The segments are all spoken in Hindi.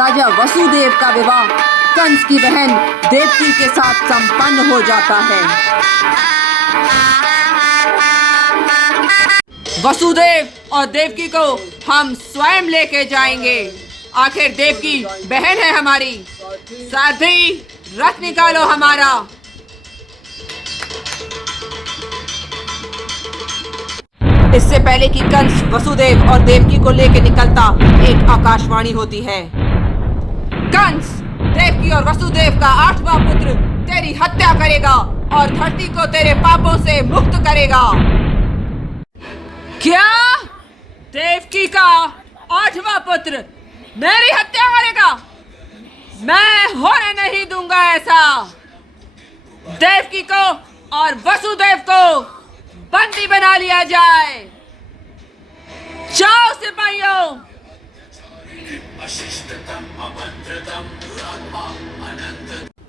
राजा वसुदेव का विवाह कंस की बहन देवकी के साथ संपन्न हो जाता है। वसुदेव और देवकी को हम स्वयं लेके जाएंगे। आखिर देवकी बहन है हमारी। सारथी, रथ निकालो हमारा। इससे पहले कि कंस वसुदेव और देवकी को लेकर निकलता, एक आकाशवाणी होती है। कंस देवकी और वसुदेव का 8वां पुत्र तेरी हत्या करेगा और धरती को तेरे पापों से मुक्त करेगा। क्या? देवकी का 8वां पुत्र मेरी हत्या करेगा? मैं होने नहीं दूंगा ऐसा। देवकी को और वसुदेव को बंदी बना लिया जाए। जाओ सिपाहियों।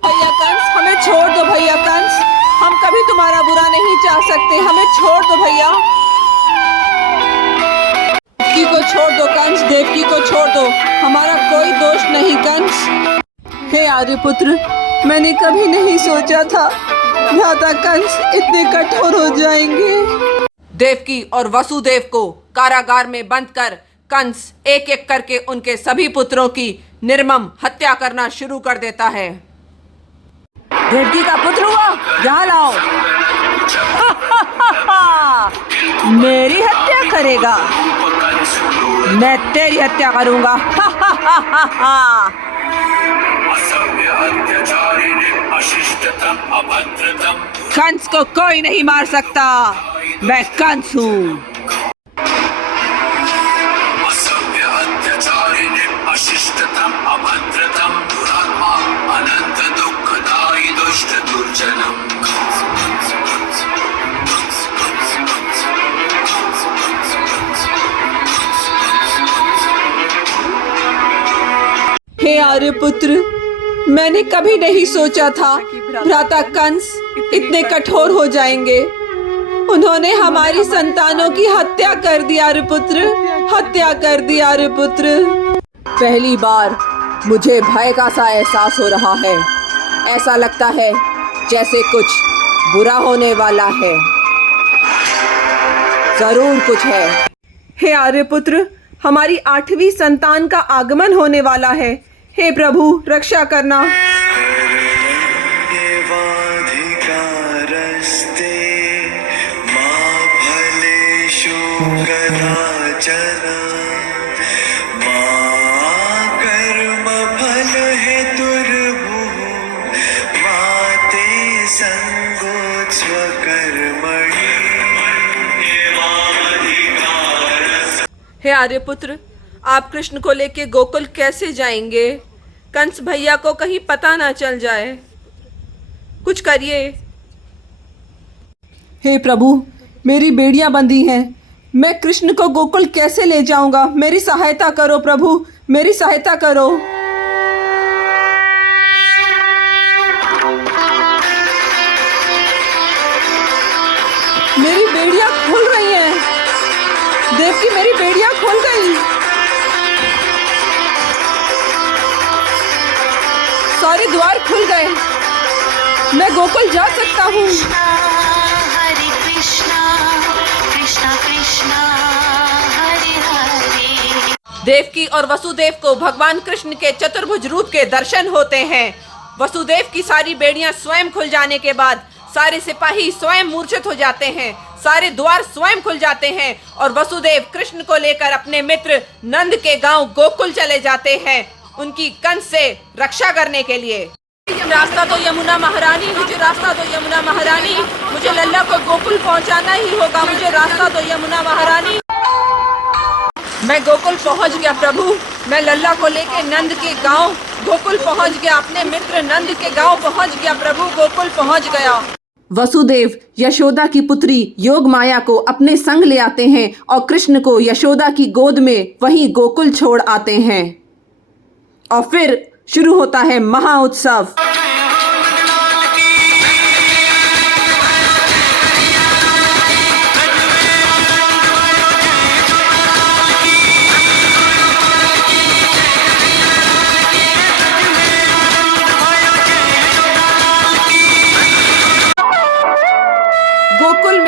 भैया कंस, हमें छोड़ दो भैया कंस, हम कभी तुम्हारा बुरा नहीं चाह सकते, हमें छोड़ दो भैया। देवकी को छोड़ दो कंस, देवकी को छोड़ दो, हमारा कोई दोष नहीं कंस। हे आर्यपुत्र, मैंने कभी नहीं सोचा था भ्राता कंस इतने कठोर हो जाएंगे। देवकी और वसुदेव को कारागार में बंद कर कंस एक एक करके उनके सभी पुत्रों की निर्मम हत्या करना शुरू कर देता है। देवकी का पुत्र हुआ, यहाँ लाओ। मेरी हत्या करेगा? मैं तेरी हत्या करूंगा। कंस को कोई नहीं मार सकता, मैं कंस हूँ। हे आर्यपुत्र, मैंने कभी नहीं सोचा था भ्राता कंस इतने कठोर हो जाएंगे। उन्होंने हमारी संतानों की हत्या कर दी आर्यपुत्र, हत्या कर दी आर्यपुत्र। पहली बार मुझे भय का सा एहसास हो रहा है। ऐसा लगता है जैसे कुछ बुरा होने वाला है। जरूर कुछ है। हे आर्यपुत्र, हमारी 8वीं संतान का आगमन होने वाला है। हे प्रभु, रक्षा करना। हे आर्यपुत्र, आप कृष्ण को लेके गोकुल कैसे जाएंगे? कंस भैया को कहीं पता ना चल जाए, कुछ करिए। हे प्रभु, मेरी बेड़ियां बंधी हैं, मैं कृष्ण को गोकुल कैसे ले जाऊंगा? मेरी सहायता करो प्रभु, मेरी सहायता करो। मेरी बेड़ियां खुल रही हैं। देवकी, मेरी बेड़ियां खुल गई। सारे द्वार खुल गए, मैं गोकुल जा सकता हूँ। हरे कृष्णा कृष्णा कृष्णा हरे हरे। देवकी और वसुदेव को भगवान कृष्ण के चतुर्भुज रूप के दर्शन होते हैं। वसुदेव की सारी बेड़ियां स्वयं खुल जाने के बाद सारे सिपाही स्वयं मूर्छित हो जाते हैं, सारे द्वार स्वयं खुल जाते हैं और वसुदेव कृष्ण को लेकर अपने मित्र नंद के गांव गोकुल चले जाते हैं, उनकी कंस से रक्षा करने के लिए। रास्ता तो यमुना महारानी, मुझे रास्ता दो यमुना महारानी, मुझे लल्ला को गोकुल पहुंचाना ही होगा, मुझे रास्ता दो यमुना महारानी। मैं गोकुल पहुंच गया प्रभु, मैं लल्ला को लेके नंद के गांव गोकुल पहुंच गया, अपने मित्र नंद के गांव पहुंच गया प्रभु, गोकुल पहुंच गया। वसुदेव यशोदा की पुत्री योग माया को अपने संग ले आते हैं और कृष्ण को यशोदा की गोद में वहीं गोकुल छोड़ आते हैं और फिर शुरू होता है महाउत्सव।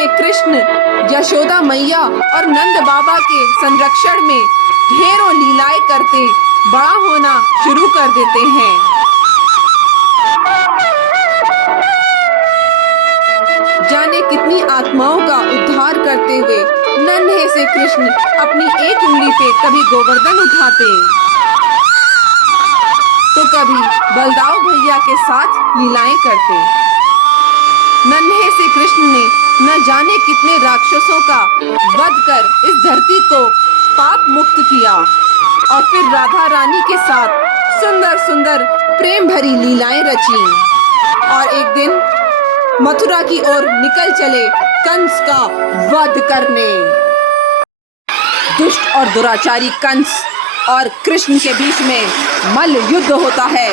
में कृष्ण यशोदा मैया और नंद बाबा के संरक्षण में ढेरों लीलाएं करते बड़ा होना शुरू कर देते हैं। जाने कितनी आत्माओं का उद्धार करते हुए नन्हे से कृष्ण अपनी एक उंगली पे कभी गोवर्धन उठाते तो कभी बलदाव भैया के साथ लीलाएं करते। नन्हे से कृष्ण ने न जाने कितने राक्षसों का वध कर इस धरती को पाप मुक्त किया और फिर राधा रानी के साथ सुंदर सुंदर प्रेम भरी लीलाएं रची और एक दिन मथुरा की ओर निकल चले कंस का वध करने। दुष्ट और दुराचारी कंस और कृष्ण के बीच में मल्ल युद्ध होता है।